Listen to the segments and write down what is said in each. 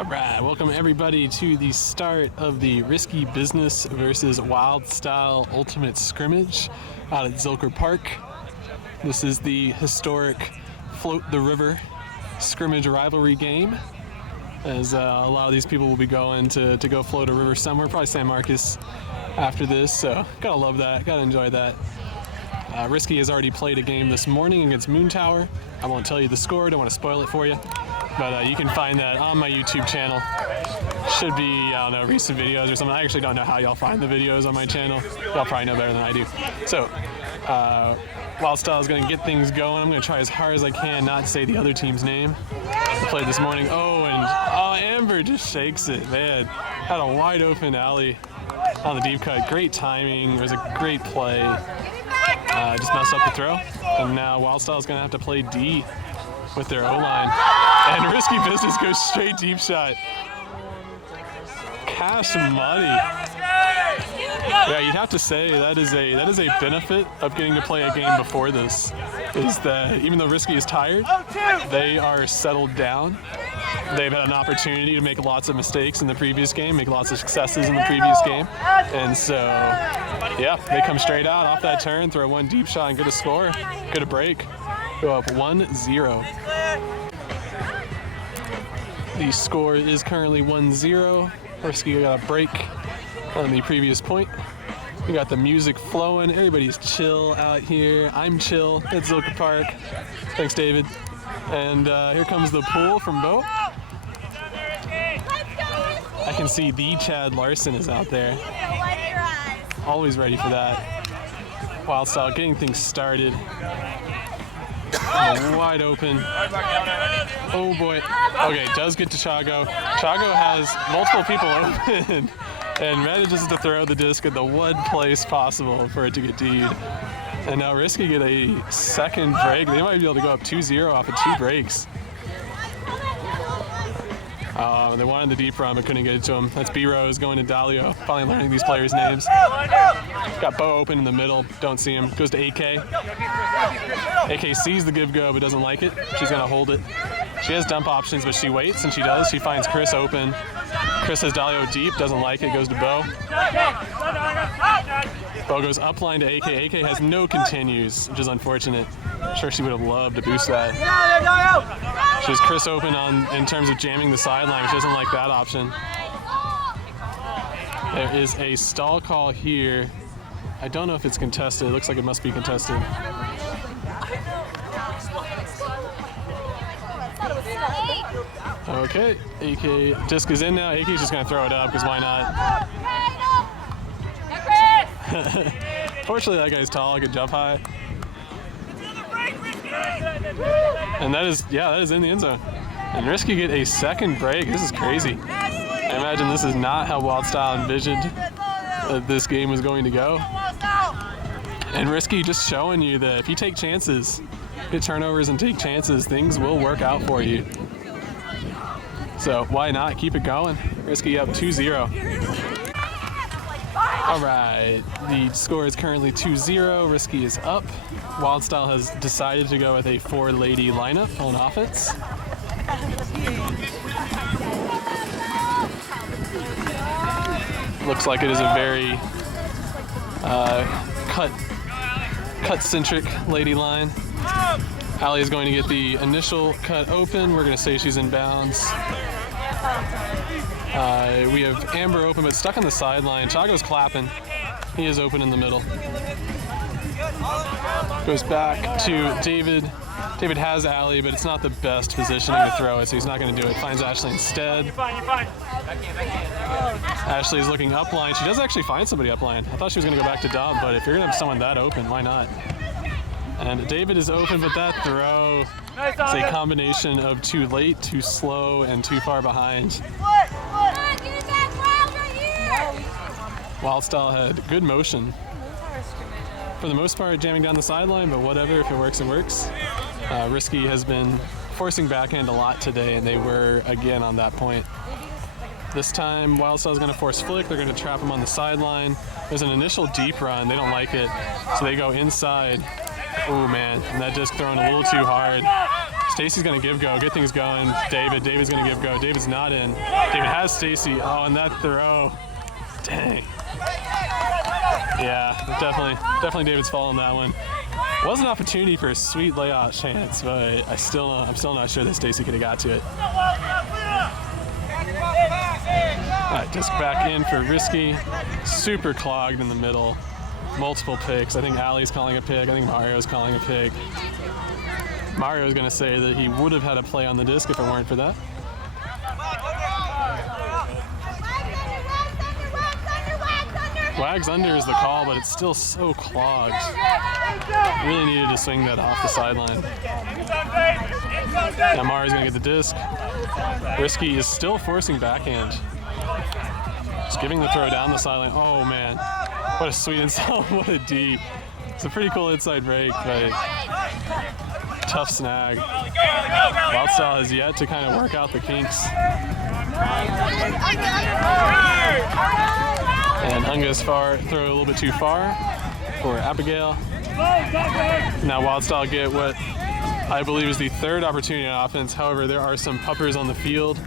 Alright, welcome everybody to the start of the Risky Business versus Wildstyle Ultimate Scrimmage out at Zilker Park. This is the historic Float the River scrimmage rivalry game, as a lot of these people will be going to go float a river somewhere, probably San Marcos after this, so gotta love that, gotta enjoy that. Risky has already played a game this morning against Moon Tower. I won't tell you the score, don't want to spoil it for you. But you can find that on my YouTube channel. Should be, I don't know, recent videos or something. I actually don't know how y'all find the videos on my channel. Y'all probably know better than I do. So, Wildstyle is going to get things going. I'm going to try as hard as I can not to say the other team's name. I played this morning. Oh, Amber just shakes it, man. Had a wide open alley on the deep cut. Great timing. It was a great play. Just messed up the throw. And now Wildstyle is going to have to play D with their O-line. And Risky Business goes straight deep shot. Cash money. Yeah, you'd have to say that is a benefit of getting to play a game before this, is that even though Risky is tired, they are settled down. They've had an opportunity to make lots of mistakes in the previous game, make lots of successes in the previous game. And so, yeah, they come straight out off that turn, throw one deep shot and get a score, get a break. Go up 1-0. The score is currently 1-0. Risky got a break on the previous point. We got the music flowing. Everybody's chill out here. I'm chill at Zilker Park. Thanks, David. And here comes the pull from Bo. I can see the Chad Larson is out there. Always ready for that. Wildstyle getting things started. Wide open. Oh boy. Okay, does get to Chago. Chago has multiple people open and manages to throw the disc at the one place possible for it to get D'd. And now Risky get a second break. They might be able to go up 2-0 off of 2 breaks. They wanted the deep run but couldn't get it to him. That's B-Rose going to Dalio. Finally learning these players' names. Got Bo open in the middle. Don't see him. Goes to AK. AK sees the give go but doesn't like it. She's going to hold it. She has dump options, but she waits, and she does. She finds Chris open. Chris has Dalio deep. Doesn't like it. Goes to Bo. Bo goes upline to AK. AK has no continues, which is unfortunate. I'm sure she would have loved to boost that. She has Chris open in terms of jamming the sideline. She doesn't like that option. There is a stall call here. I don't know if it's contested. It looks like it must be contested. Okay, AK disc is in now. AK's just gonna throw it up because why not? Fortunately, that guy's tall. I could jump high. And that is in the end zone. And Risky get a second break. This is crazy. I imagine this is not how Wildstyle envisioned that this game was going to go. And Risky just showing you that if you take chances, get turnovers and take chances, things will work out for you. So why not keep it going? Risky up 2-0. All right, the score is currently 2-0. Risky is up. Wildstyle has decided to go with a 4-lady lineup on offense. Looks like it is a very cut-centric lady line. Allie is going to get the initial cut open. We're going to say she's in bounds. We have Amber open but stuck on the sideline. Chago's clapping. He is open in the middle. Goes back to David. David has Allie, but it's not the best positioning to throw it, so he's not going to do it. Finds Ashley instead. Ashley is looking upline. She does actually find somebody upline. I thought she was going to go back to Dub, but if you're going to have someone that open, why not? And David is open, but that throw is a combination of too late, too slow, and too far behind. Wildstyle had good motion. For the most part, jamming down the sideline, but whatever, if it works, it works. Risky has been forcing backhand a lot today, and they were, again, on that point. This time, Wildstyle is going to force flick. They're going to trap him on the sideline. There's an initial deep run. They don't like it, so they go inside. Oh, man, and that disc thrown a little too hard. Stacy's gonna give go, get things going. David's gonna give go. David's not in. David has Stacy. Oh, and that throw. Dang. Yeah, definitely David's fault on that one. Was an opportunity for a sweet layout chance, but I'm still not sure that Stacy could have got to it. All right, disc back in for Risky. Super clogged in the middle. Multiple picks. I think Allie's calling a pick. I think Mario's calling a pick. Mario's going to say that he would have had a play on the disc if it weren't for that. Wags under is the call, but it's still so clogged. Really needed to swing that off the sideline. Now Mario's going to get the disc. Risky is still forcing backhand. Just giving the throw down the sideline. Oh, man. What a sweet inside. What a D. It's a pretty cool inside break, but tough snag. Wildstyle has yet to kind of work out the kinks. And Unga's throw a little bit too far for Abigail. Now Wildstyle get what I believe is the third opportunity on offense. However, there are some puppers on the field.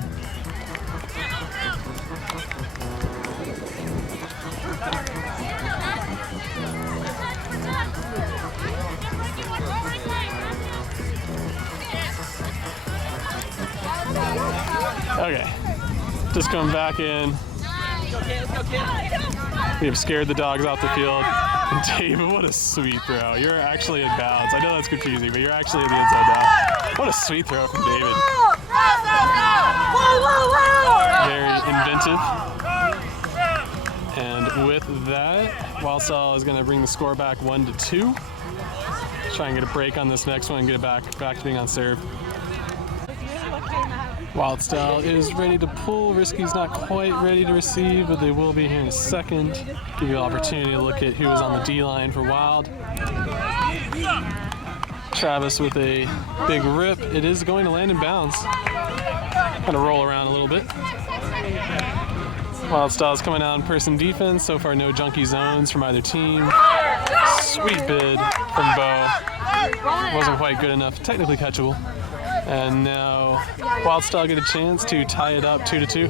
Okay, just coming back in. We have scared the dogs off the field. And David, what a sweet throw. You're actually in bounds. I know that's confusing, but you're actually in the inside now. What a sweet throw from David. Very inventive. And with that, Wildstyle is going to bring the score back 1-2. Try and get a break on this next one and get it back to being on serve. Wildstyle is ready to pull. Risky's not quite ready to receive, but they will be here in a second. Give you an opportunity to look at who is on the D line for Wild. Travis with a big rip. It is going to land in bounds. Kind of roll around a little bit. Wildstyle's coming out in person defense. So far, no junkie zones from either team. Sweet bid from Bo. Wasn't quite good enough. Technically catchable. And now Wildstyle get a chance to tie it up 2-2.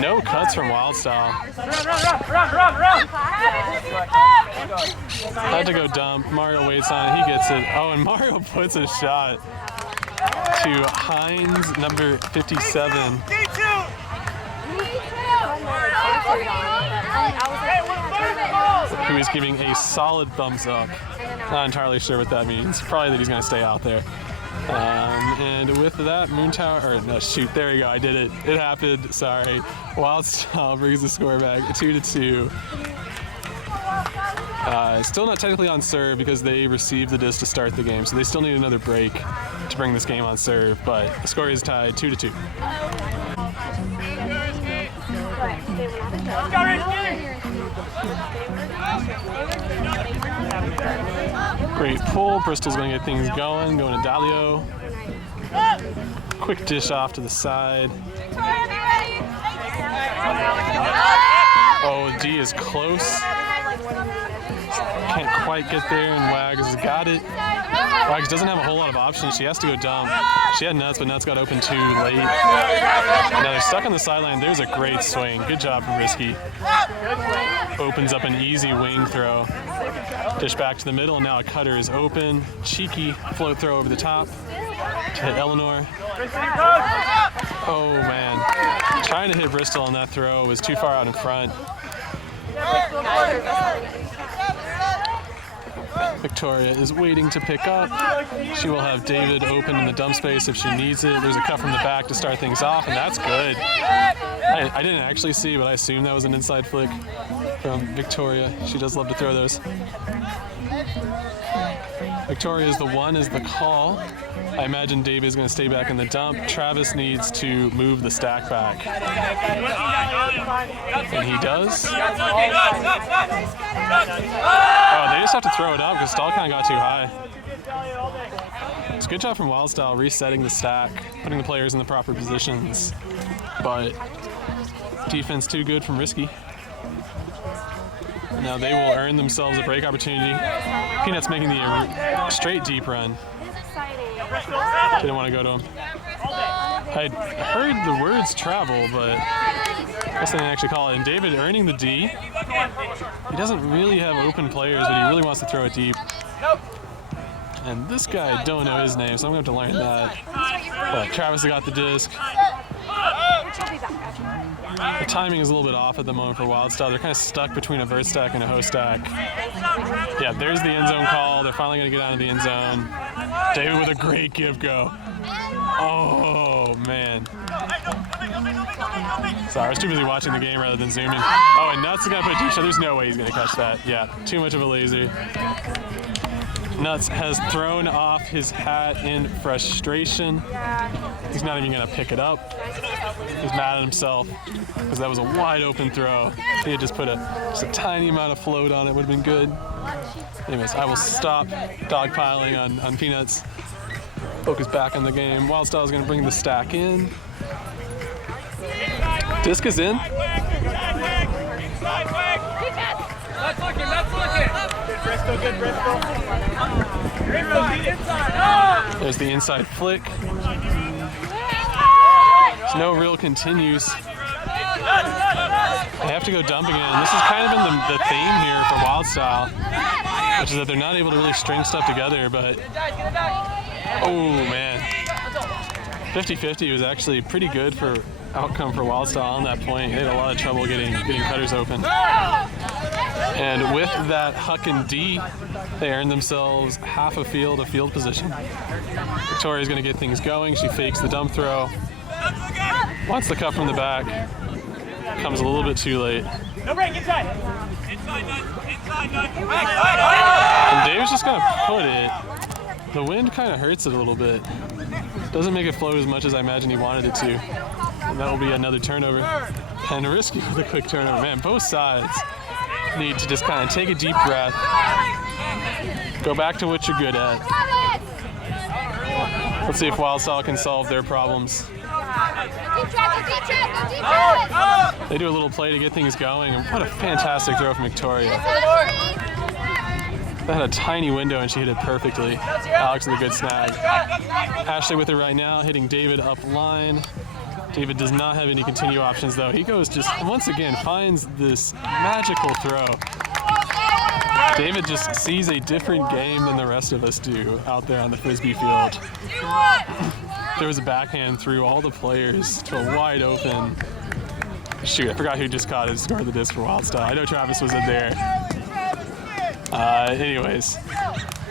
No cuts from Wildstyle. Had to go dump. Mario waits on it. He gets it. Oh, and Mario puts a shot to Hines, number 57. Who is giving a solid thumbs up. Not entirely sure what that means. Probably that he's going to stay out there. And with that, there we go. I did it. It happened. Sorry. Wildstyle brings the score back 2-2. Still not technically on serve because they received the disc to start the game, so they still need another break to bring this game on serve, but the score is tied 2-2. Great pull. Bristol's going to get things going to Dalio. Quick dish off to the side. Oh, D is close. Can't quite get there, and Wags has got it. Wags doesn't have a whole lot of options. She has to go dump. She had Nuts, but Nuts got open too late. Now they're stuck on the sideline. There's a great swing. Good job from Risky. Opens up an easy wing throw. Dish back to the middle, and now a cutter is open. Cheeky float throw over the top to hit Eleanor. Oh, man. Trying to hit Bristol on that throw was too far out in front. Victoria is waiting to pick up. She will have David open in the dump space if she needs it. There's a cut from the back to start things off, and that's good. I didn't actually see, but I assume that was an inside flick from Victoria. She does love to throw those. Victoria is the one, is the call. I imagine David is going to stay back in the dump. Travis needs to move the stack back. And he does. Oh, they just have to throw it up because Stahl kind of got too high. It's a good job from Wildstyle resetting the stack, putting the players in the proper positions. But defense too good from Risky. Now they will earn themselves a break opportunity. Peanuts making the straight deep run. Didn't want to go to him. I heard the words travel, but I guess they didn't actually call it. And David earning the D. He doesn't really have open players, but he really wants to throw it deep. And this guy, I don't know his name, so I'm going to have to learn that. But Travis got the disc. The timing is a little bit off at the moment for Wildstyle. They're kind of stuck between a vert stack and a host stack. Yeah, there's the end zone call. They're finally going to get out of the end zone. David with a great give go. Oh, man. Sorry, I was too busy watching the game rather than zooming. Oh, and Nuts is going to put a deep shot. There's no way he's going to catch that. Yeah, too much of a laser. Nuts has thrown off his hat in frustration. He's not even going to pick it up. He's mad at himself because that was a wide open throw. He had just put just a tiny amount of float on it, would have been good. Anyways, I will stop dogpiling on Peanuts. Focus back on the game. Wildstyle is going to bring the stack in. Disc is in. Let's look it. Good Bristol. There's the inside flick. There's no real continues. They have to go dump again. This has kind of been the theme here for Wildstyle, which is that they're not able to really string stuff together, but oh man. 50-50 was actually pretty good for outcome for Wildstyle on that point. They had a lot of trouble getting cutters open. And with that huck and D, they earned themselves half a field of field position. Victoria's going to get things going. She fakes the dump throw. Wants the cut from the back. Comes a little bit too late. No break, inside. And Dave's just going to put it. The wind kind of hurts it a little bit. Doesn't make it float as much as I imagine he wanted it to. And that will be another turnover. And Risky with a quick turnover. Man, both sides need to just kind of take a deep breath. Go back to what you're good at. Let's see if Wildstyle can solve their problems. They do a little play to get things going. And what a fantastic throw from Victoria. That had a tiny window and she hit it perfectly. Alex with a good snag. Ashley with it right now, hitting David up line. David does not have any continue options though. He goes just, once again, finds this magical throw. David just sees a different game than the rest of us do out there on the Frisbee field. There was a backhand through all the players to a wide open. Shoot, I forgot who just caught it, scored the disc for Wildstyle. I know Travis was in there. Anyways,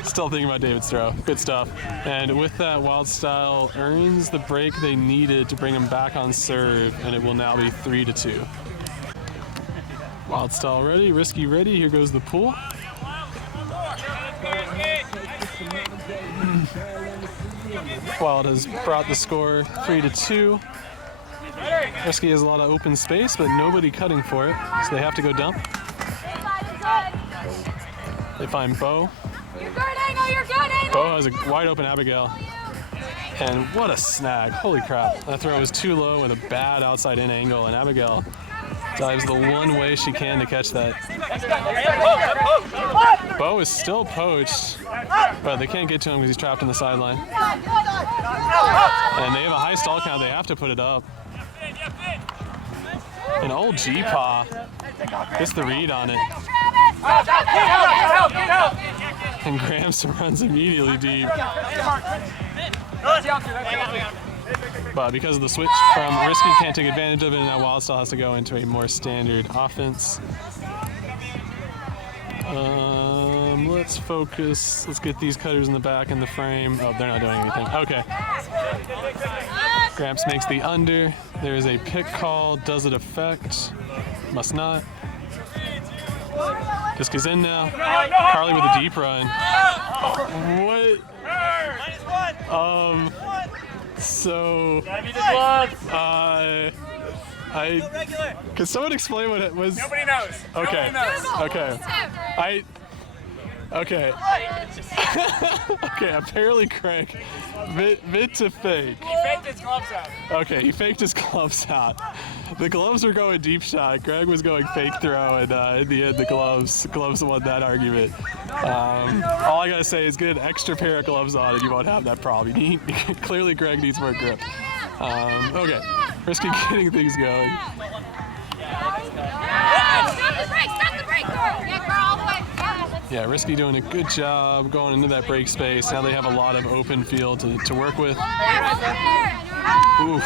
still thinking about David's throw. Good stuff. And with that, Wildstyle earns the break they needed to bring him back on serve, and it will now be 3-2. Wildstyle ready, Risky ready. Here goes the pool. Wild has brought the score 3-2. Risky has a lot of open space, but nobody cutting for it, so they have to go dump. They find Bo. Bo has a wide open Abigail. And what a snag. Holy crap. That throw was too low with a bad outside in angle, and Abigail dives the one way she can to catch that. Bo is still poached, but they can't get to him because he's trapped in the sideline. And they have a high stall count. They have to put it up. An old G-paw gets the read on it. And Gramps runs immediately deep. But because of the switch from Risky, can't take advantage of it, and now Wildstyle has to go into a more standard offense. Let's focus. Let's get these cutters in the back in the frame. Oh, they're not doing anything. Okay. Gramps makes the under. There is a pick call. Does it affect? Must not. Disc is in now. Carly with a deep run. What? So, can someone explain what it was? Nobody knows. Okay. Okay. Okay. Okay, apparently Craig meant to fake. He faked his gloves out. Okay, he faked his gloves out. The gloves were going deep shot. Greg was going fake throw, and in the end, the gloves won that argument. All I gotta say is get an extra pair of gloves on, and you won't have that problem. Clearly, Greg needs more grip. Okay, Risky getting things going. Stop the break! Stop the break! Yeah, girl, all the way. Yeah, Risky doing a good job going into that break space. Now they have a lot of open field to work with. Oof.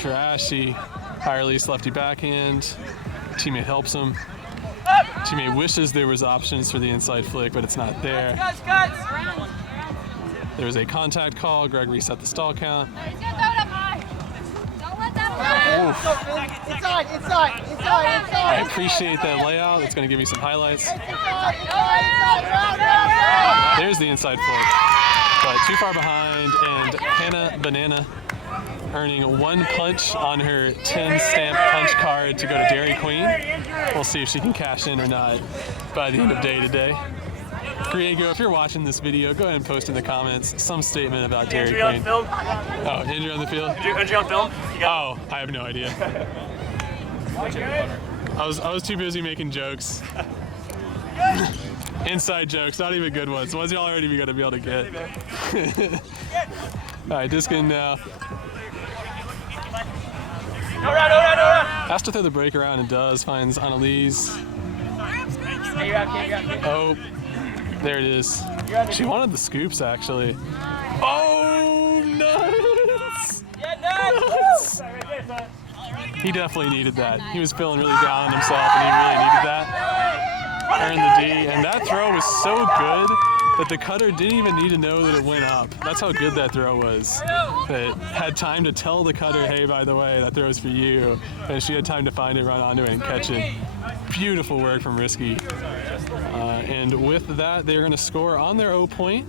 Trashy. High release lefty backhand. Teammate helps him. Teammate wishes there was options for the inside flick, but it's not there. There was a contact call. Greg reset the stall count. Oof. Inside. I appreciate that layout. It's going to give me some highlights. There's the inside flick, but too far behind, and Hannah Banana earning 1 punch on her 10 stamp punch card to go to Dairy Queen. We'll see if she can cash in or not by the end of day today. Griego, if you're watching this video, go ahead and post in the comments some statement about Dairy Queen. On film? Oh, injury on the field? Injury on film? Oh, I have no idea. I was too busy making jokes. Inside jokes, not even good ones. Ones you'll already be gonna be able to get. All right, Diskin now. No run! Has to throw the break around and does. Finds Annalise. Oh, there it is. She wanted the scoops actually. Oh, nuts! Nuts! He definitely needed that. He was feeling really down on himself, and he really needed that. Earned the D, and that throw was so good that the cutter didn't even need to know that it went up. That's how good that throw was. It had time to tell the cutter, hey, by the way, that throw's for you. And she had time to find it, run onto it, and catch it. Beautiful work from Risky. And with that, they're going to score on their O point.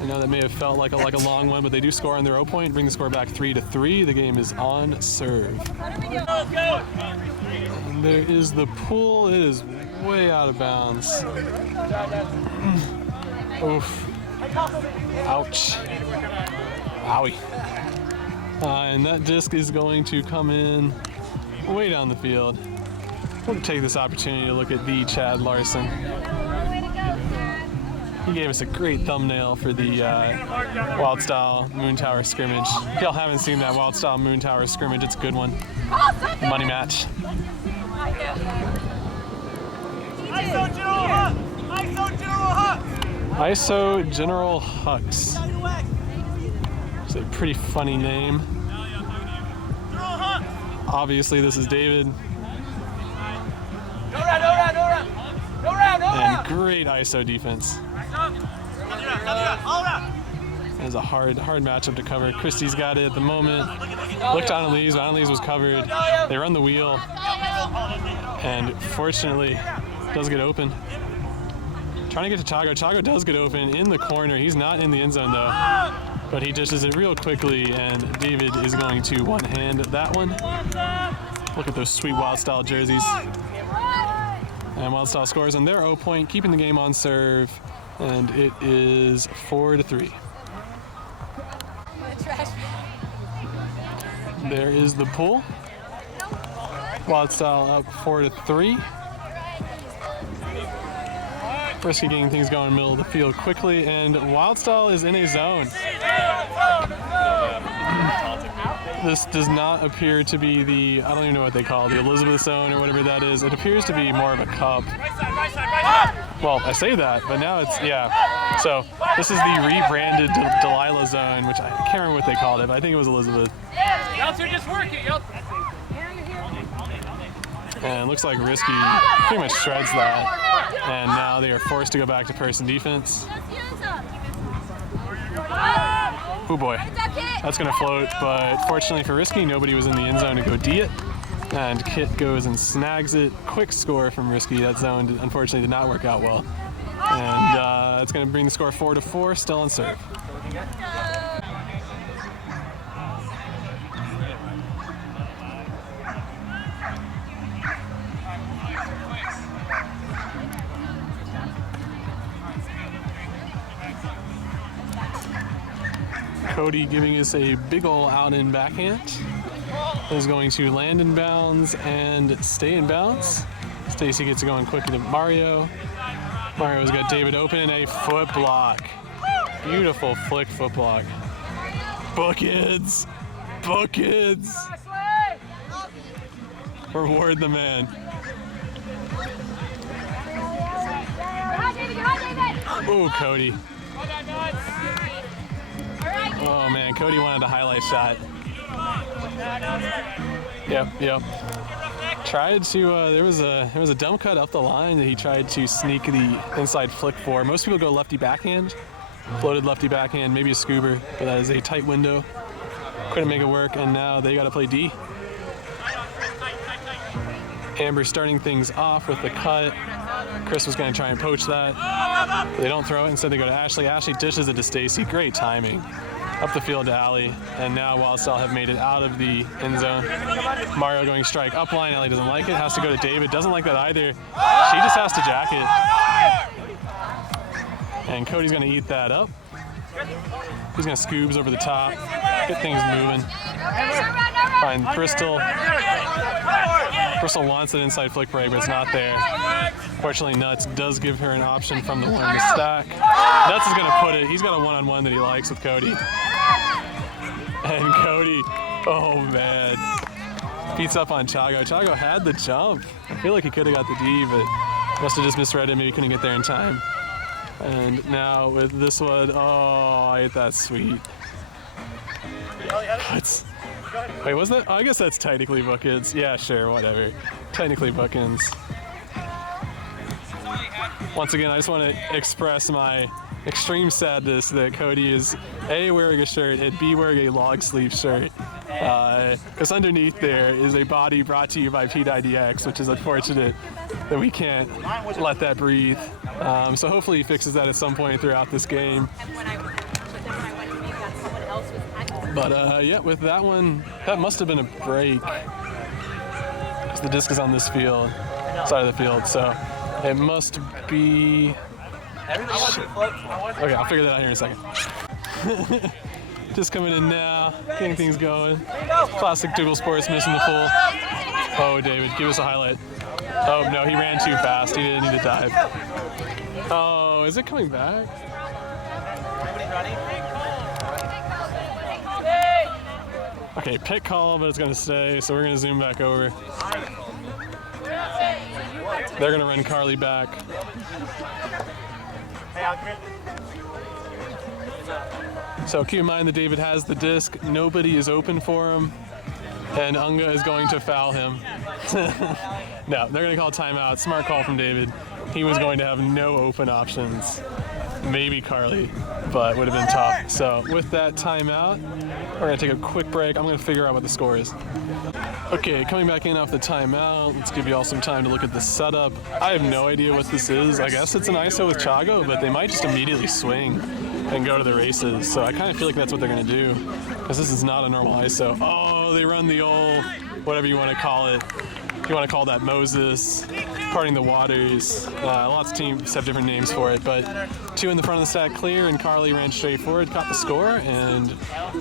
I know that may have felt like a long one, but they do score on their O point, bring the score back 3-3. The game is on serve. And there is the pull. It is way out of bounds. Oof. Ouch. Owie. And that disc is going to come in way down the field. We'll take this opportunity to look at the Chad Larson. He gave us a great thumbnail for the Wildstyle Moon Tower scrimmage. If y'all haven't seen that Wildstyle Moon Tower scrimmage, it's a good one. Money match. ISO General Hux. It's a pretty funny name. Obviously, this is David. And great ISO defense. It was a hard matchup to cover. Christie's got it at the moment. Looked to Annalise, but Annalise was covered. They run the wheel, and fortunately, does get open. Trying to get to Chago. Chago does get open in the corner. He's not in the end zone though, but he dishes it real quickly, and David is going to one-hand that one. Look at those sweet Wildstyle jerseys. And Wildstyle scores on their O point, keeping the game on serve, and it is 4-3. There is the pull. Wildstyle up 4-3. Risky getting things going in the middle of the field quickly, and Wildstyle is in a zone. This does not appear to be the, I don't even know what they call it, the Elizabeth zone or whatever that is. It appears to be more of a cup. Well, I say that, but now it's, yeah. So this is the rebranded Delilah zone, which I can't remember what they called it, but I think it was Elizabeth. Y'all two just work it. And it looks like Risky pretty much shreds that. And now they are forced to go back to person defense. Oh boy, that's gonna float, but fortunately for Risky, nobody was in the end zone to go D it. And Kit goes and snags it. Quick score from Risky. That zone unfortunately did not work out well. And it's gonna bring the score 4-4, still on serve. Cody giving us a big ol' out in backhand. Is going to land in bounds and stay in bounds. Stacy gets it going quickly to Mario. Mario's got David open and a foot block. Beautiful flick foot block. Buckets! Buckets! Reward the man. Ooh, Cody. Oh man, Cody wanted a highlight shot. Yep. Tried to, there was a dump cut up the line that he tried to sneak the inside flick for. Most people go lefty backhand, floated lefty backhand, maybe a scuba, but that is a tight window. Couldn't make it work, and now they got to play D. Amber starting things off with the cut. Chris was going to try and poach that. They don't throw it, instead they go to Ashley. Ashley dishes it to Stacy. Great timing. Up the field to Allie, and now Wildstyle have made it out of the end zone. Mario going strike up line. Allie doesn't like it, has to go to David. Doesn't like that either. She just has to jack it. And Cody's going to eat that up. He's going to scoobs over the top, get things moving. Find Bristol. Bristol wants an inside flick break, but it's not there. Fortunately, Nuts does give her an option from the one in the stack. Nuts is going to put it. He's got a one-on-one that he likes with Cody. And Cody, oh man, beats up on Chago. Chago had the jump. I feel like he could have got the D, but must have just misread it. Maybe couldn't get there in time. And now with this one, oh, ain't that sweet. Wait, was that? Oh, I guess that's technically bookends. Yeah, sure, whatever. Technically bookends. Once again, I just want to express my extreme sadness that Cody is A, wearing a shirt, and B, wearing a long sleeve shirt. Because underneath there is a body brought to you by P90X, which is unfortunate that we can't let that breathe. So hopefully he fixes that at some point throughout this game. But yeah, with that one, that must have been a break. Because the disc is on this field, side of the field, so it must be... Okay, I'll figure that out here in a second. Just coming in now, getting things going. Classic Dougal Sports missing the full. Oh, David, give us a highlight. Oh, no, he ran too fast. He didn't need to dive. Oh, is it coming back? Okay, pick call, but it's going to stay, so we're going to zoom back over. They're going to run Carly back. So keep in mind that David has the disc. Nobody is open for him. And Unga is going to foul him. No, they're going to call timeout. Smart call from David. He was going to have no open options. Maybe Carly, but would have been tough. So with that timeout, we're going to take a quick break. I'm going to figure out what the score is. Okay, coming back in off the timeout, let's give you all some time to look at the setup. I have no idea what this is. I guess it's an ISO with Chago, but they might just immediately swing and go to the races. So I kind of feel like that's what they're going to do, because this is not a normal ISO. Oh, they run the old, whatever you want to call it. If you want to call that Moses, parting the waters. Lots of teams have different names for it, but two in the front of the stack clear, and Carly ran straight forward, caught the score, and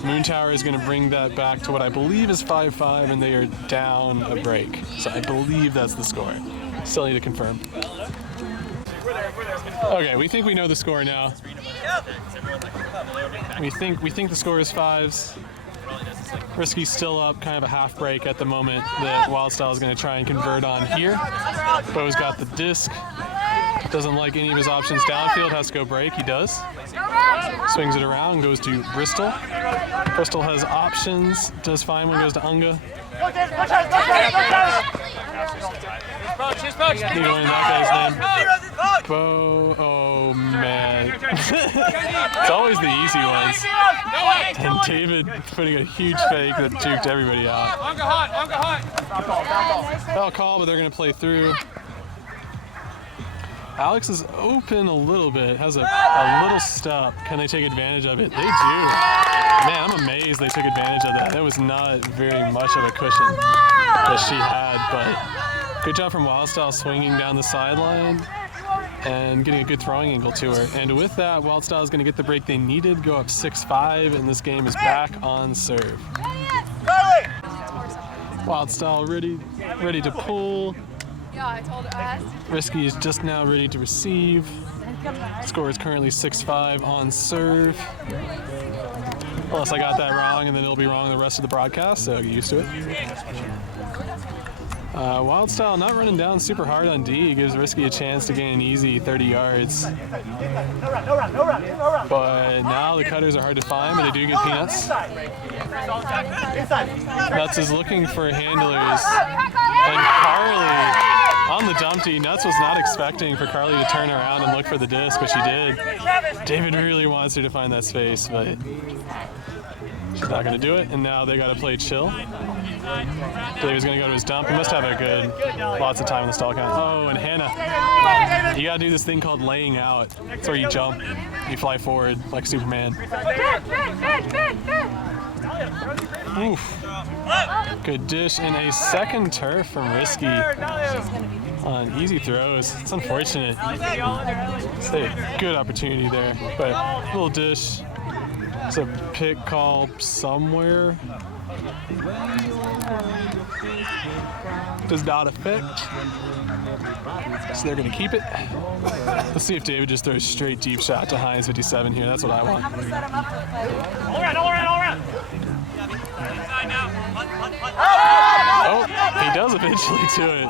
Moon Tower is going to bring that back to what I believe is 5-5, and they are down a break. So I believe that's the score. Still need to confirm. Okay, we think we know the score now. We think the score is 5s. Risky's still up, kind of a half break at the moment that Wildstyle is going to try and convert on here. Bo's got the disc. Doesn't like any of his options downfield, has to go break. He does. Swings it around, goes to Bristol. Bristol has options, does fine when it goes to Unga. Need to learn that guy's name. Bo, oh man. It's always the easy ones. And David putting a huge fake that juked everybody out. Foul call, but they're going to play through. Alex is open a little bit, has a little step. Can they take advantage of it? They do. Man, I'm amazed they took advantage of that. That was not very much of a cushion that she had, but good job from Wildstyle swinging down the sideline. and getting a good throwing angle to her. And with that, Wildstyle is going to get the break they needed, go up 6-5, and this game is back on serve. Wildstyle ready to pull. Yeah, I told her. Risky is just now ready to receive. Score is currently 6-5 on serve. Unless I got that wrong, and then it'll be wrong the rest of the broadcast, so get used to it. Wildstyle not running down super hard on D. Gives Risky a chance to gain an easy 30 yards. But now the cutters are hard to find, but they do get peanuts. Nuts is looking for handlers. And Carly on the dumpty. Nuts was not expecting for Carly to turn around and look for the disc, but she did. David really wants her to find that space, but she's not going to do it, and now they got to play chill. David's going to go to his dump. He must have a good, lots of time on the stall count. Oh, and Hannah, you got to do this thing called laying out. It's where you jump, you fly forward like Superman. Oof. Good dish and a second turf from Risky on easy throws. It's unfortunate. It's a good opportunity there, but little dish. It's a pick call somewhere. Does not affect. So they're going to keep it. Let's see if David just throws straight deep shot to Hines 57 here. That's what I want. Oh, he does eventually do it.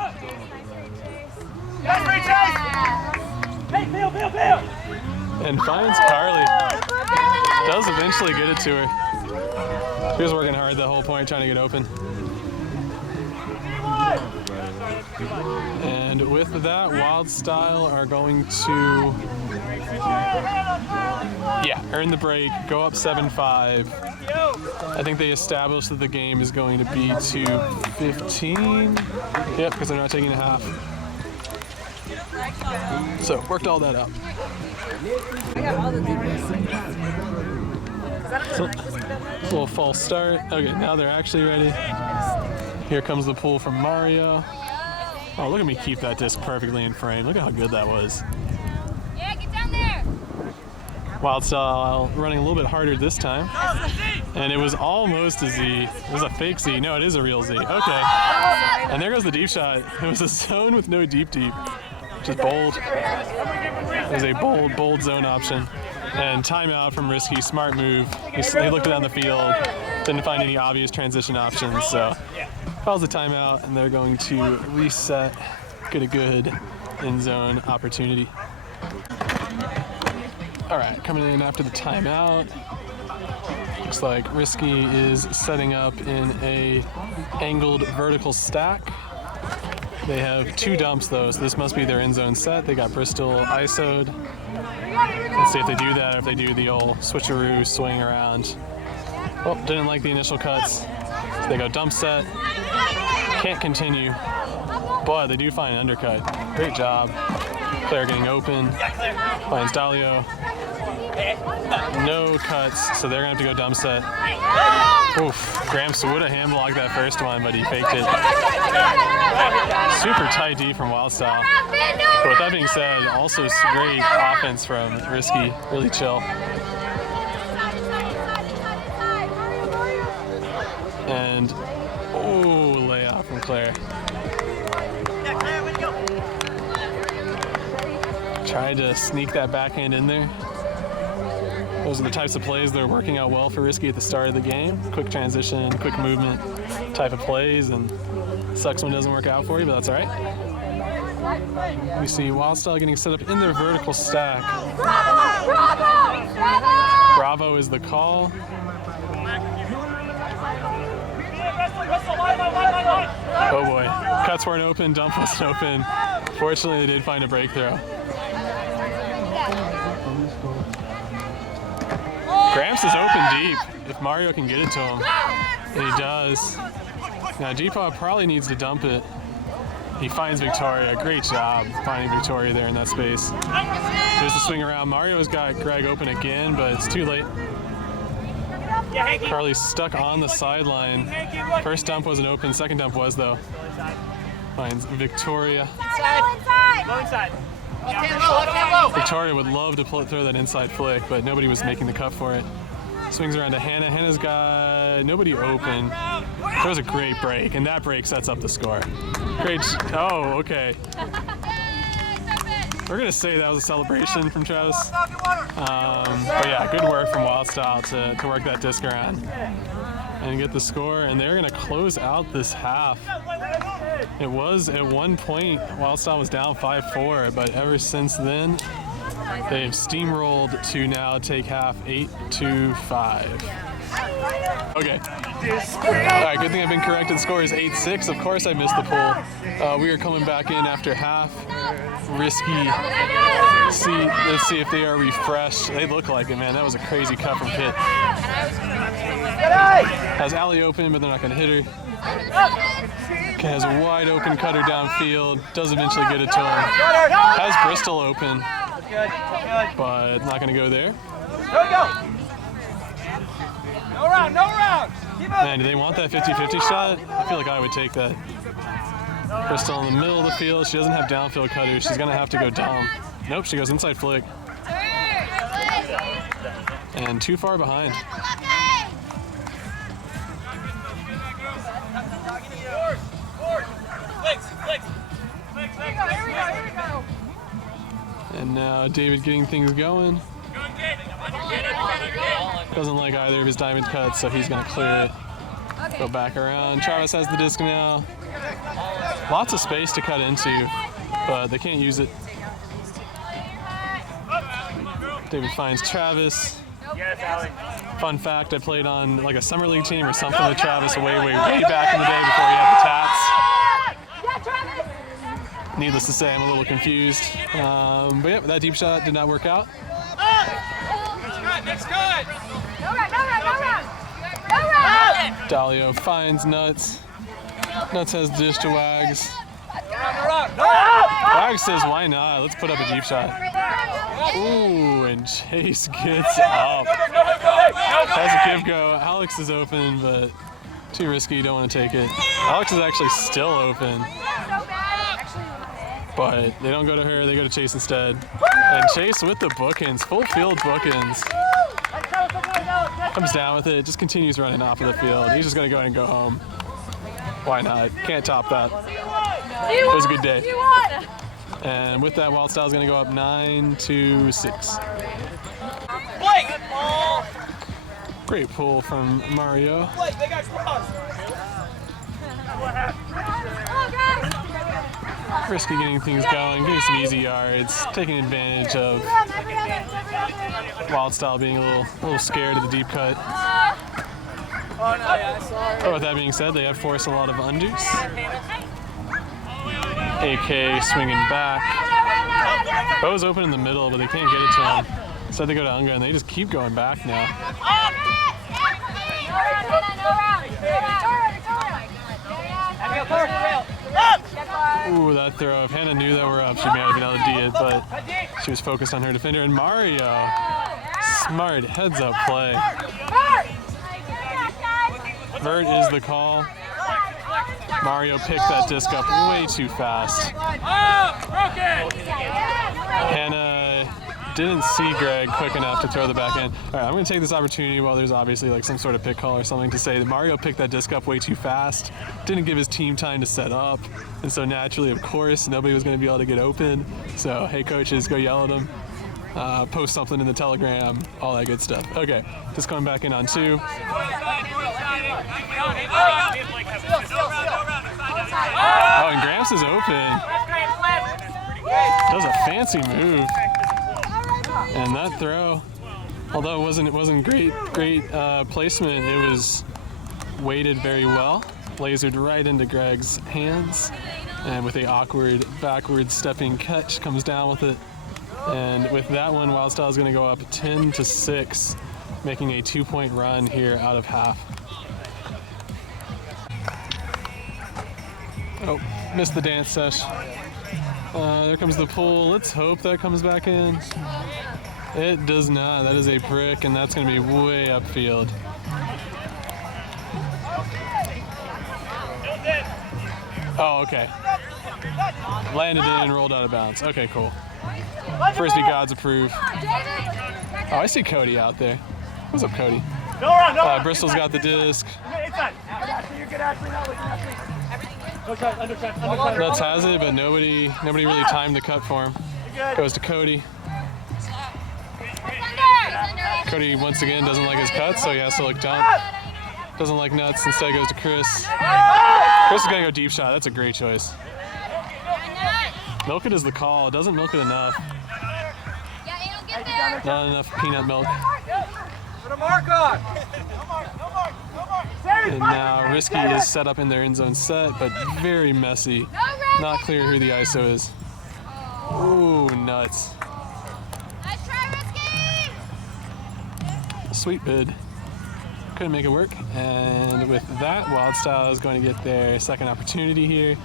And finds Carly. Does eventually get it to her. She was working hard the whole point trying to get open. And with that, Wildstyle are going to, earn the break, go up 7-5. I think they established that the game is going to be to 15. Yep, because they're not taking a half. So, worked all that out. So, a little false start. Okay, now they're actually ready. Here comes the pull from Mario. Oh, look at me keep that disc perfectly in frame. Look at how good that was. Yeah, get down there. Wildstyle running a little bit harder this time. And it was almost a Z. It was a fake Z. No, it is a real Z. Okay. And there goes the deep shot. It was a zone with no deep. Just bold. It was a bold zone option. And timeout from Risky, smart move. He looked down the field, didn't find any obvious transition options, so calls the timeout, and they're going to reset, get a good end zone opportunity. All right, coming in after the timeout. Looks like Risky is setting up in a angled vertical stack. They have 2 dumps though, so this must be their end zone set. They got Bristol ISO'd. Let's see if they do that or if they do the old switcheroo swing around. Oh, didn't like the initial cuts. So they go dump set. Can't continue, but they do find an undercut. Great job. Player getting open. Finds Dalio. No cuts, so they're gonna have to go dump set. Oof, Gramps would have hand blocked that first one, but he faked it. Super tight D from Wildstyle. But with that being said, also great offense from Risky, really chill. And, oh, layoff from Claire. Tried to sneak that backhand in there. Those are the types of plays that are working out well for Risky at the start of the game. Quick transition, quick movement type of plays, and sucks when it doesn't work out for you, but that's all right. We see Wildstyle getting set up in their vertical stack. Bravo is the call. Oh boy, cuts weren't open, dump wasn't open. Fortunately, they did find a breakthrough. Gramps is open deep, if Mario can get it to him, and he does. Now G-Paw probably needs to dump it. He finds Victoria, great job finding Victoria there in that space. There's the swing around. Mario's got Greg open again, but it's too late. Carly's stuck on the sideline. First dump wasn't open, second dump was though. Finds Victoria. Inside. Go inside. Victoria would love to throw that inside flick, but nobody was making the cut for it. Swings around to Hannah. Hannah's got nobody open. Throws a great break, and that break sets up the score. Great. Oh, okay. We're going to say that was a celebration from Travis. But yeah, good work from Wildstyle to work that disc around and get the score. And they're going to close out this half. It was at one point, Wildstyle was down 5-4, but ever since then, they've steamrolled to now take half 8-5. Okay. All right, good thing I've been corrected. The score is 8-6. Of course I missed the pull. We are coming back in after half. Risky. Let's see if they are refreshed. They look like it, man. That was a crazy cut from Pitt. Has Allie open, but they're not going to hit her. Has a wide open cutter downfield. Does eventually get it to him. Has Bristol open, but not going to go there. No round, no round. Man, do they want that 50-50 shot? I feel like I would take that. Bristol in the middle of the field. She doesn't have downfield cutters. She's going to have to go down. Nope, she goes inside flick. And too far behind. And now David getting things going. Doesn't like either of his diamond cuts, so he's going to clear it. Go back around. Travis has the disc now. Lots of space to cut into, but they can't use it. David finds Travis. Fun fact, I played on like a summer league team or something with Travis way back in the day before he had the tats. Needless to say, I'm a little confused. But yeah, that deep shot did not work out. Next cut. No round. Dalio finds Nuts. Nuts has dish to Wags. Wags says, why not? Let's put up a deep shot. Ooh, and Chase gets up. Has a give go. Alex is open, but too risky. Don't want to take it. Alex is actually still open. But they don't go to her, they go to Chase instead. And Chase with the bookends, full field bookends. Comes down with it, just continues running off of the field. He's just gonna go ahead and go home. Why not? Can't top that. It was a good day. And with that, Wildstyle is gonna go up 9-6. Great pull from Mario. Risky getting things going, getting some easy yards, taking advantage of Wildstyle being a little scared of the deep cut. But with that being said, they have forced a lot of undos. AK swinging back. Bo's open in the middle, but they can't get it to him. So they go to Unga, and they just keep going back now. Ooh, that throw. If Hannah knew that we're up, she may have been able to D it, but she was focused on her defender. And Mario, smart heads-up play. Vert is the call. Mario picked that disc up way too fast. Hannah didn't see Greg quick enough to throw the back end. All right, I'm going to take this opportunity while there's obviously like some sort of pick call or something to say that Mario picked that disc up way too fast, didn't give his team time to set up, and so naturally, of course, nobody was going to be able to get open. So, hey, coaches, go yell at him. Post something in the Telegram, all that good stuff. Okay, just coming back in on 2. Oh, and Gramps is open. That was a fancy move. And that throw, although it wasn't great placement, it was weighted very well. Lasered right into Greg's hands, and with a awkward backward stepping catch, comes down with it. And with that one, Wildstyle is going to go up 10-6, making a 2-point run here out of half. Oh, missed the dance sesh. There comes the pull. Let's hope that comes back in. It does not. That is a brick, and that's going to be way upfield. Oh, okay. Landed in and rolled out of bounds. Okay, cool. Frisbee gods approve. Oh, I see Cody out there. What's up, Cody? Bristol's got the disc. Nuts has it, but nobody really timed the cut for him. Goes to Cody. Cody once again doesn't like his cuts, so he has to look dump. Doesn't like Nuts, instead goes to Chris. Chris is gonna go deep shot. That's a great choice. Milk it is the call. Doesn't milk it enough. Not enough peanut milk. Put a mark on. And now Risky is set up in their end zone set, but very messy. Not clear who the ISO is. Ooh, Nuts. Nice try, Risky! Sweet bid. Couldn't make it work. And with that, Wildstyle is going to get their second opportunity here.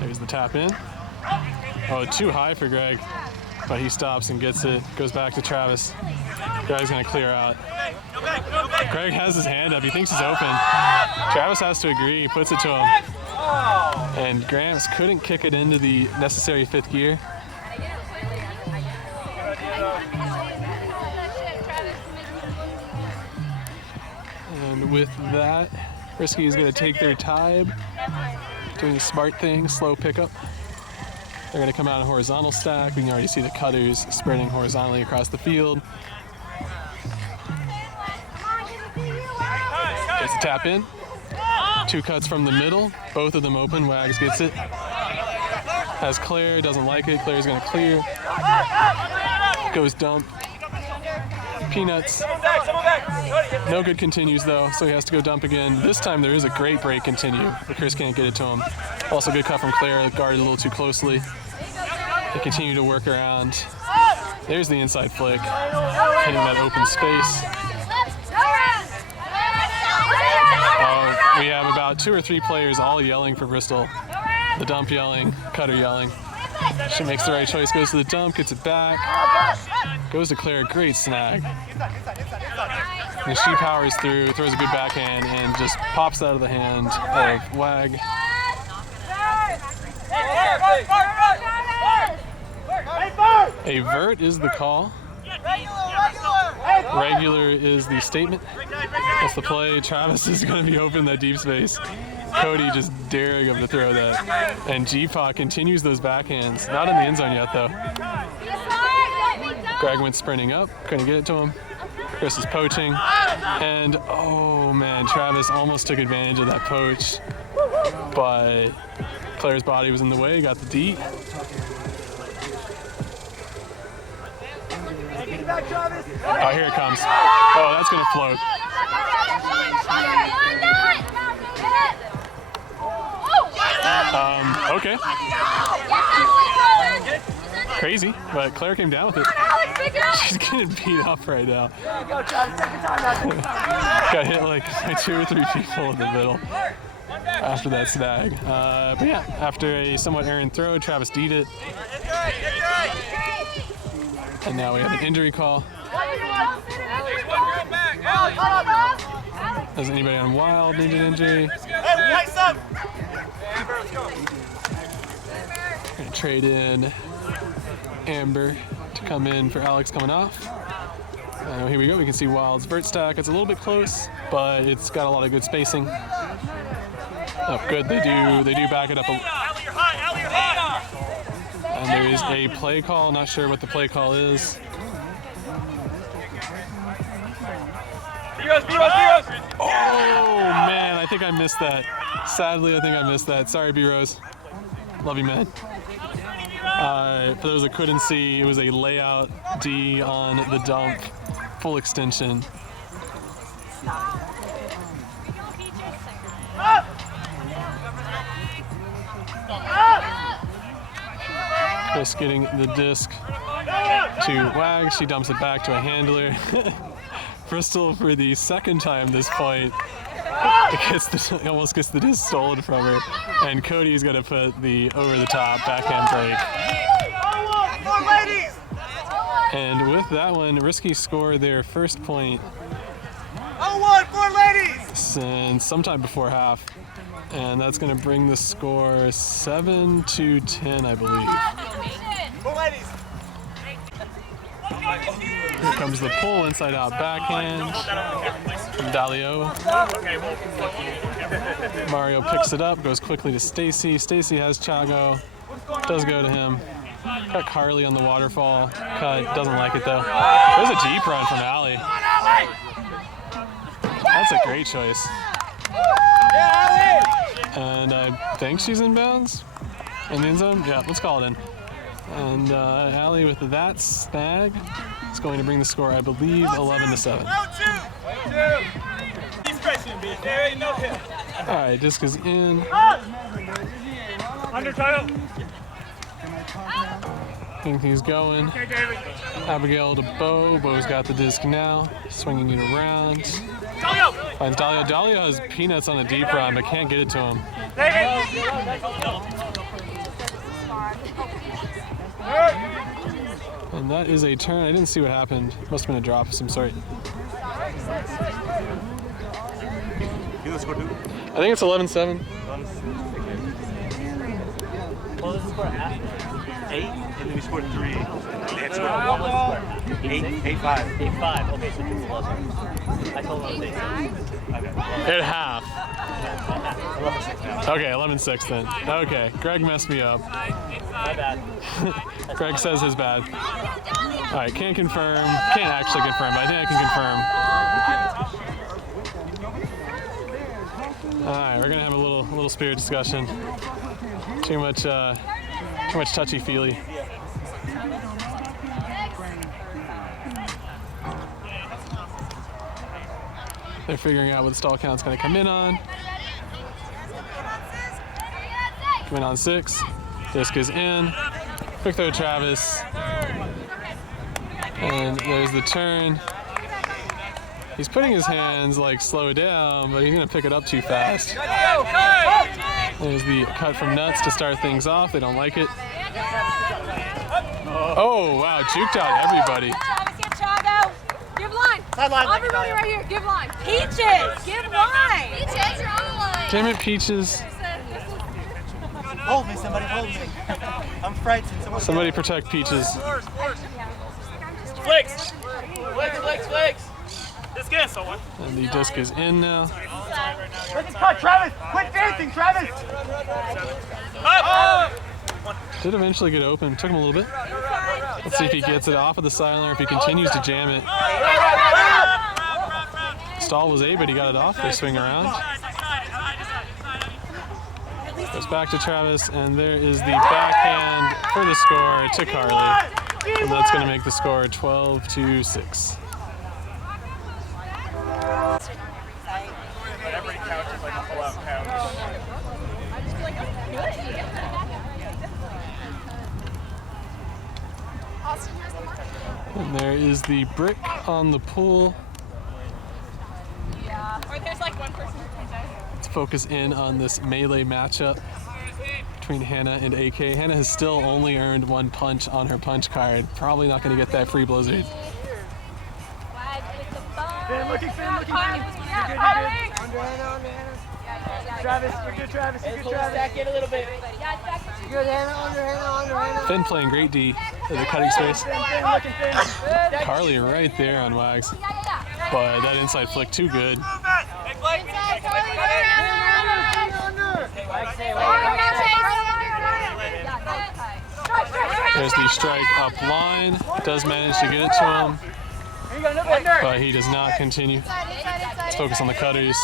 There's the tap in. Oh, too high for Greg, but he stops and gets it. Goes back to Travis. Greg's gonna clear out. Greg has his hand up. He thinks he's open. Travis has to agree. He puts it to him. And Gramps couldn't kick it into the necessary fifth gear. And with that, Risky is gonna take their time. Doing a smart thing, slow pickup. They're going to come out in horizontal stack. We can already see the cutters spreading horizontally across the field. Gets the tap in. Two cuts from the middle, both of them open. Wags gets it. Has Claire, doesn't like it. Claire's going to clear. Goes dump. Peanuts. No good continues though, so he has to go dump again. This time there is a great break continue, but Chris can't get it to him. Also good cut from Claire, guarded a little too closely. They continue to work around. There's the inside flick, hitting that open space. We have about 2 or 3 players all yelling for Bristol. The dump yelling, cutter yelling. She makes the right choice, goes to the dump, gets it back. Goes to Claire, great snag. And she powers through, throws a good backhand, and just pops out of the hand of Wag. A vert is the call. Regular is the statement. That's the play. Travis is going to be open that deep space. Cody just daring him to throw that. And G-Paw continues those backhands. Not in the end zone yet, though. Greg went sprinting up, couldn't get it to him. Chris is poaching. And, oh man, Travis almost took advantage of that poach. But Claire's body was in the way, got the D. Oh, here it comes. Oh, that's going to float. Okay. Crazy, but Claire came down with it. She's getting beat up right now. Got hit like by 2 or 3 people in the middle after that snag. But yeah, after a somewhat errant throw, Travis D'd it. And now we have an injury call. Does anybody on Wild need an injury? Gonna trade in Amber to come in for Alex coming off. Here we go. We can see Wild's vert stack. It's a little bit close, but it's got a lot of good spacing. Oh, good. They do back it up. And there is a play call. Not sure what the play call is. Oh man, I think I missed that. Sadly, I think I missed that. Sorry, B-Rose. Love you, man. For those that couldn't see, it was a layout D on the dump, full extension. Chris getting the disc to Wag. She dumps it back to a handler. Bristol, for the second time this point, almost gets the disc stolen from her. And Cody's going to put the over-the-top backhand break. And with that one, Risky score their first point. 0-1 for ladies! since sometime before half. And that's going to bring the score 7-10, I believe. Here comes the pull, inside out backhand from Dalio. Mario picks it up, goes quickly to Stacy. Stacy has Chago, does go to him. Got Carly on the waterfall. Cut, doesn't like it though. There's a deep run from Allie. That's a great choice. And I think she's in bounds. In the end zone? Yeah, let's call it in. And Allie with that snag is going to bring the score, I believe, 11-7. All right, disc is in. Under title. I think he's going. Abigail to Bo. Bo's got the disc now. Swinging it around. Finds Dalio. Dalio has peanuts on a deep run, but can't get it to him. And that is a turn. I didn't see what happened. Must have been a drop of some sort. I think it's 11-7. Well, this is for half. 8, and then we scored 3. They had scored 1 score. 8-5. 8-5. Okay, so 2 plus. I told them 8. Okay. At half. 11-6 now. Okay, 11-6 then. Okay, Greg messed me up. My bad. Greg says his bad. All right, can't confirm. Can't actually confirm, but I think I can confirm. All right, we're gonna have a little spirit discussion. Too much touchy-feely. They're figuring out what the stall count's gonna come in on. Come in on 6. Disc is in. Quick throw, Travis. And there's the turn. He's putting his hands like slow down, but he's gonna pick it up too fast. There's the cut from Nuts to start things off. They don't like it. Oh, wow, juked out everybody. Give line. Sideline. Everybody right here, give line. Peaches, give line. Peaches, you're on the line. Damn it, Peaches. Hold me, somebody hold me. I'm frightened. Somebody protect Peaches. Flicks. Flicks. Disc in, someone. And the disc is in now. Let's cut, Travis. Quit dancing, Travis. Up. Did eventually get open. Took him a little bit. Let's see if he gets it off of the sideline or if he continues to jam it. Stall was A, but he got it off. They swing around. Goes back to Travis, and there is the backhand for the score to Carly. And that's going to make the score 12-6. Every couch is like a pull-out couch. And there is the brick on the pool. Yeah. Or there's like one person who comes out. Let's focus in on this melee matchup between Hannah and AK. Hannah has still only earned 1 punch on her punch card. Probably not going to get that free blizzard. Finn looking. You're good. Under Hannah. Travis, you're good, Travis. You're good, Travis. Back in a little bit. You're good, Hannah. Under Hannah. Finn playing great D at the cutting space. Finn, looking, Finn. Carly right there on Wags. But that inside flick too good. There's the strike up line. Does manage to get it to him. But he does not continue. Let's focus on the cutters.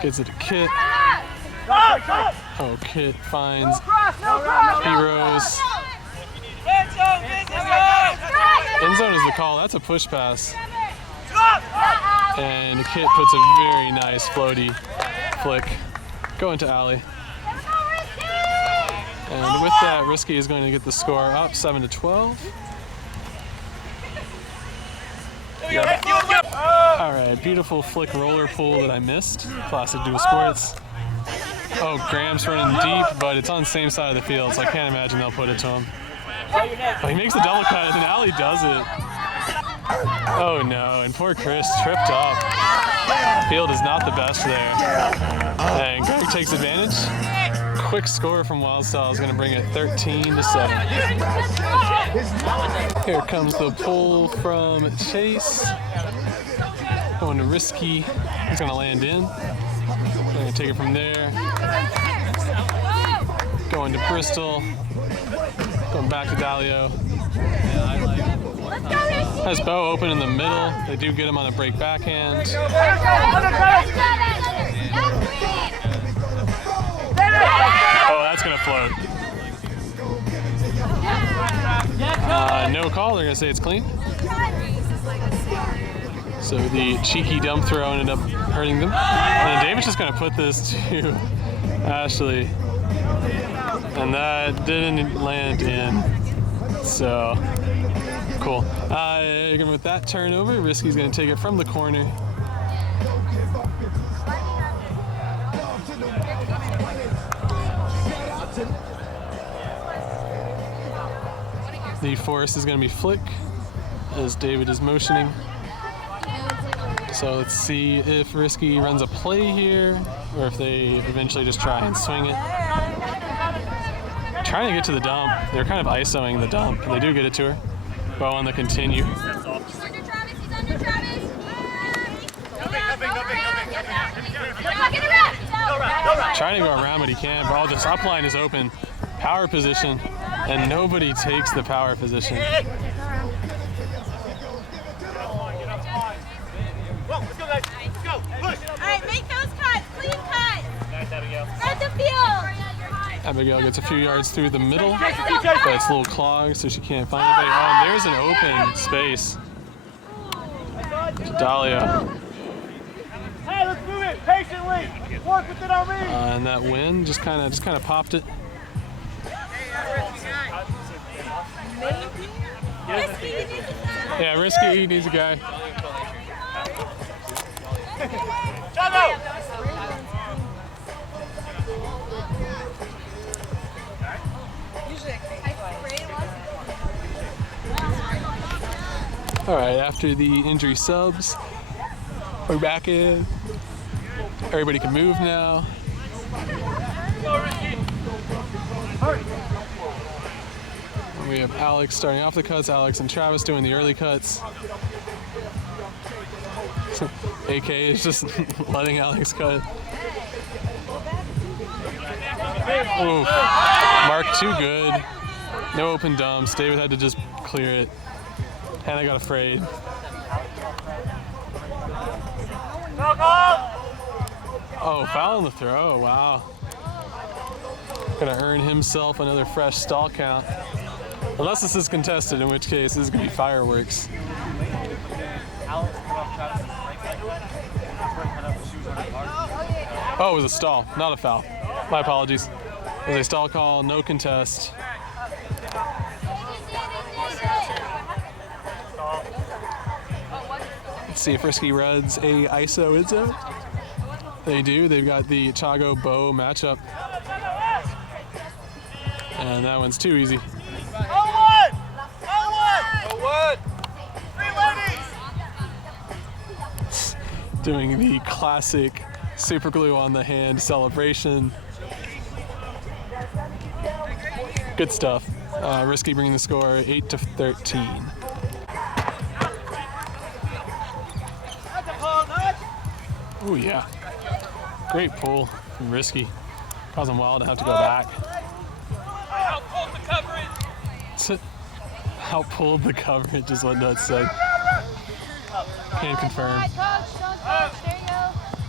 Gets it to Kit. Oh, Kit finds Heroes. End zone is the call. That's a push pass. And Kit puts a very nice floaty flick going to Allie. And with that, Risky is going to get the score up 7-12. All right, beautiful flick roller pull that I missed. Classic Dual Sports. Oh, Graham's running deep, but it's on the same side of the field, so I can't imagine they'll put it to him. Oh, he makes the double cut, and then Allie does it. Oh no, and poor Chris tripped up. Field is not the best there. And Greg takes advantage. Quick score from Wildstyle is going to bring it 13-7. Here comes the pull from Chase. Going to Risky. He's going to land in. Going to take it from there. Going to Bristol. Going back to Dalio. Has Bo open in the middle. They do get him on a break backhand. Oh, that's going to float. No call. They're going to say it's clean. So the cheeky dump throw ended up hurting them. And then David's just going to put this to Ashley. And that didn't land in. So, cool. Again, with that turnover, Risky's going to take it from the corner. The force is going to be flick as David is motioning. So let's see if Risky runs a play here or if they eventually just try and swing it. Trying to get to the dump. They're kind of ISOing the dump. They do get it to her. Bo on the continue. Trying to go around, but he can't. But all this upline is open. Power position, and nobody takes the power position. Let's go, guys. Let's go. Push. All right, make those cuts. Clean cuts. Nice, Abigail. Spread the field. Abigail gets a few yards through the middle, but it's a little clogged, so she can't find anybody. Oh, and there's an open space. Dahlia. Hey, let's move it patiently. Work with it on me. And that wind just kind of popped it. Yeah, Risky needs a guy. Chago. All right, after the injury subs, we're back in. Everybody can move now. We have Alex starting off the cuts, Alex and Travis doing the early cuts. AK is just letting Alex cut. Oof. Mark too good. No open dumps. David had to just clear it. And I got afraid. Oh, foul on the throw. Wow. Gonna earn himself another fresh stall count. Unless this is contested, in which case this is gonna be fireworks. Oh, it was a stall, not a foul. My apologies. It was a stall call, no contest. Let's see if Risky runs a ISO Izzo. They do. They've got the Chago Bo matchup. And that one's too easy. Doing the classic super glue on the hand celebration. Good stuff. Risky bringing the score 8-13. Oh yeah. Great pull from Risky. Causing Wild to have to go back. Outpulled the coverage is what Nuts said. Can confirm.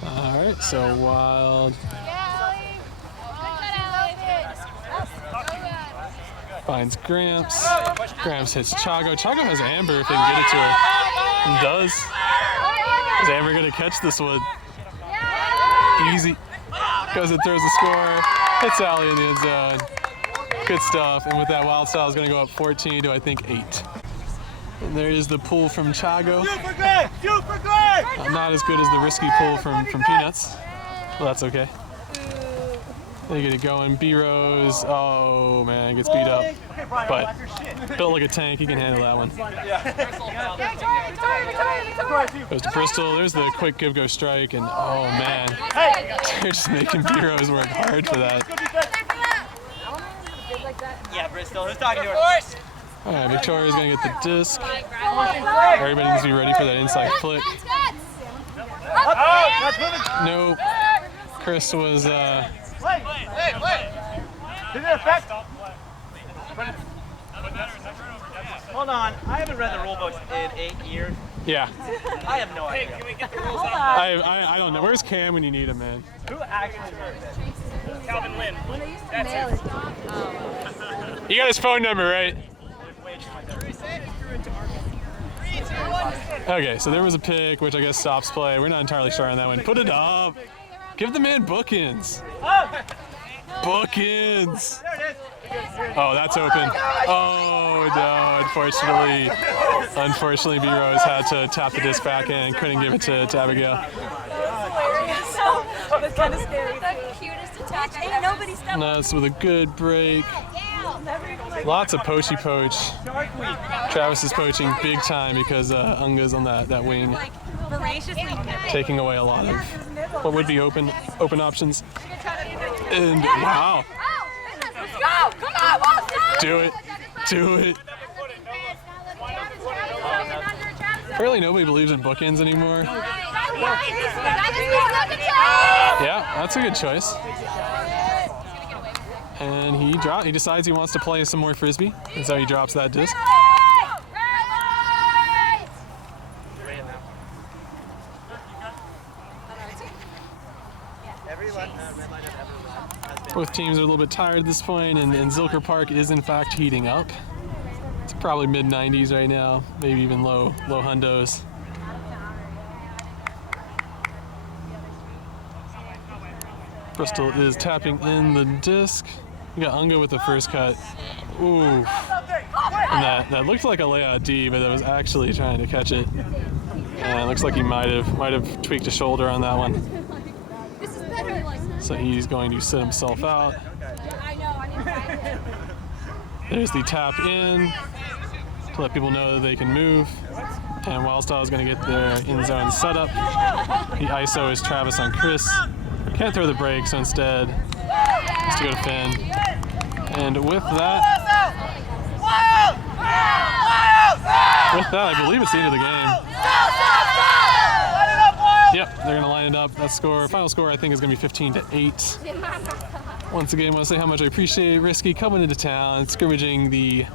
Alright, so Wild finds Gramps. Gramps hits Chago. Chago has Amber if they can get it to her. And does. Is Amber going to catch this one? Easy. Goes and throws the score. Hits Allie in the end zone. Good stuff. And with that, Wildstyle is going to go up 14 to, I think, 8. And there is the pull from Chago. Not as good as the Risky pull from Peanuts. Well, that's okay. They get it going. B-Rose, oh man, gets beat up. But built like a tank, he can handle that one. Goes to Bristol, there's the quick give-go strike, and oh man, they're just making B-Rose work hard for that. Yeah, Bristol, who's talking to her? All right, Victoria's gonna get the disc. Everybody needs to be ready for that inside flick. Nope. Chris was, Did it affect? Hold on, I haven't read the rule books in 8 years. yeah. I have no idea. I don't know. Where's Cam when you need him, man? Who actually wrote this? Calvin Lynn. You got his phone number, right? Okay, so there was a pick, which I guess stops play. We're not entirely sure on that one. Put it up. Give the man bookends. Bookends. Oh, that's open. Oh, no, unfortunately, B-Rose had to tap the disc back in, couldn't give it to Abigail. That's kind of scary. The cutest attack. Ain't nobody stepped. Nuts with a good break. Lots of poachy poach. Travis is poaching big time because Unga's on that wing, taking away a lot of what would be open options. And wow. Let's go! Come on, Wildstyle! Do it. Do it. Apparently nobody believes in bookends anymore. Yeah, that's a good choice. And he decides he wants to play some more frisbee, and so he drops that disc. Both teams are a little bit tired at this point, and Zilker Park is in fact heating up. It's probably mid-90s right now, maybe even low hundos. Bristol is tapping in the disc. We got Unga with the first cut. Ooh. And that looked like a layout D, but that was actually trying to catch it. And it looks like he might have tweaked a shoulder on that one. So he's going to sit himself out. There's the tap in to let people know that they can move. And Wildstyle is going to get their in-zone setup. The ISO is Travis on Chris. Can't throw the break, so instead has to go to Finn. And with that, I believe it's the end of the game. Yep, they're gonna line it up. That score, final score, I think is gonna be 15-8. Once again, I want to say how much I appreciate Risky coming into town, scrimmaging the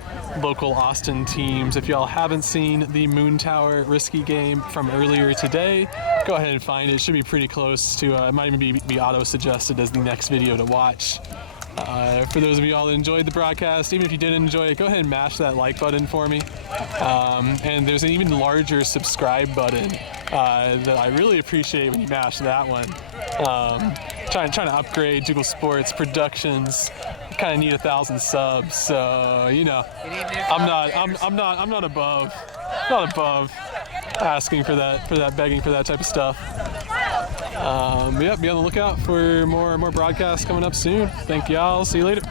local Austin teams. If y'all haven't seen the Moon Tower Risky game from earlier today, go ahead and find it. It should be pretty close to, it might even be auto-suggested as the next video to watch. For those of you all that enjoyed the broadcast, even if you didn't enjoy it, go ahead and mash that like button for me. And there's an even larger subscribe button that I really appreciate when you mash that one. Trying to upgrade Jiggle Sports Productions. Kind of need 1,000 subs, so you know, I'm not above asking for that, begging for that type of stuff. But yeah, be on the lookout for more broadcasts coming up soon. Thank y'all. See you later.